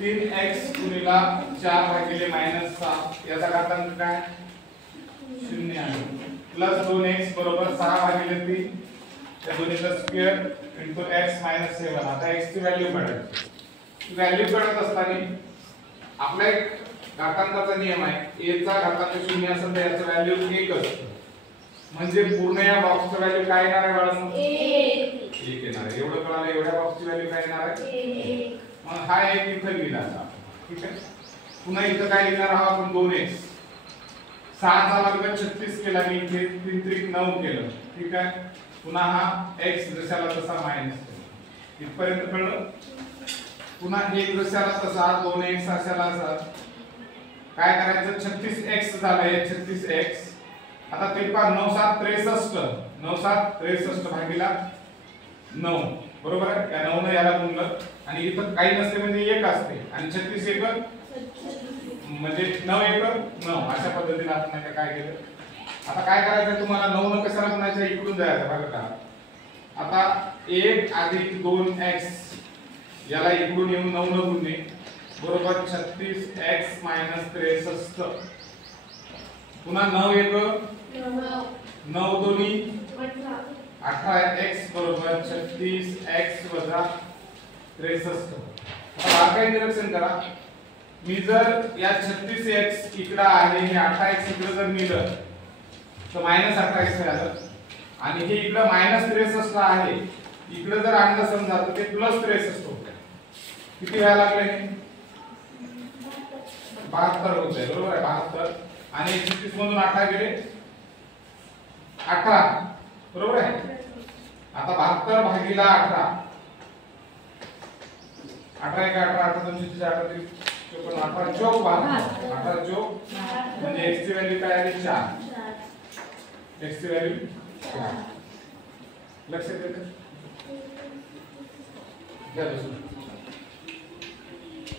3x गुणिला 4 भागिले -6 याचा घातांक काय 0 आहे प्लस 2x बरोबर 6 भागिले 3 त्या दोन्हीचा स्क्वेअर इंटू x - 7 आता x ची व्हॅल्यू काढायची व्हॅल्यू काढत असताना आपला एक घातांकाचा नियम आहे a चा घातांक 0 असेल तर याचं व्हॅल्यू 1 असतं म्हणजे पूर्ण या बॉक्सचं व्हॅल्यू काय येणार आहे बाळांनो 1 येणार आहे एवढं कळालं एवढ्या बॉक्सची व्हॅल्यू काय येणार आहे 1 मग हा 1 इथं लिहिला आता ठीक आहे पुन्हा इथं काय लिहिणार आहोत आपण 2x 6 चा वर्ग 36 केला मी इथे 3 त्रिक 9 केलं ठीक आहे पुन्हा हा x जशाला तसा मायनस इथपर्यंत कळलं पुन्हा 1 जशाला तसा 2x अशाला असा काय करायचं 36x झालं हे 36x आता ते पहा 9 7 63 9 7 63 भागिला 9 बरोबर आहे या 9 ने याला गुणलं आणि इथं काही नसते म्हणजे 1 असते आणि 36 एक म्हणजे 9 एक 9 अशा पद्धतीने आपण काय केलं आता काय करायचं तुम्हाला 9 न कशाला गुणायचं इकडून जायचं बघा का आता 1 अधिक 2x याला इकडून येऊन 9 न गुणणे बरोबर 36x - 63 पुन्हा 9 एक 9 दोन्ही 18x बरोबर 36x - 63 आता काय निरीक्षण करा मी जर या 36x इकडे आहे हे 18x इकडे जर नेलं तर -18x झालं आणि हे इकडे -63 आहे इकडे जर आणलं समजा तर ते +63 होतं किती व्हायला लागले 72 होते बरोबर आहे 72 आणि 36 मधून 18 गेले 18 बरोबर आहे आता 72 भागिले 18 18 एक 18 18 2 18 पण 18 चौक 18 चौक म्हणजे x ची व्हॅल्यू काय आली 4 x ची व्हॅल्यू 4 लक्षात येतं घ्या दुसरं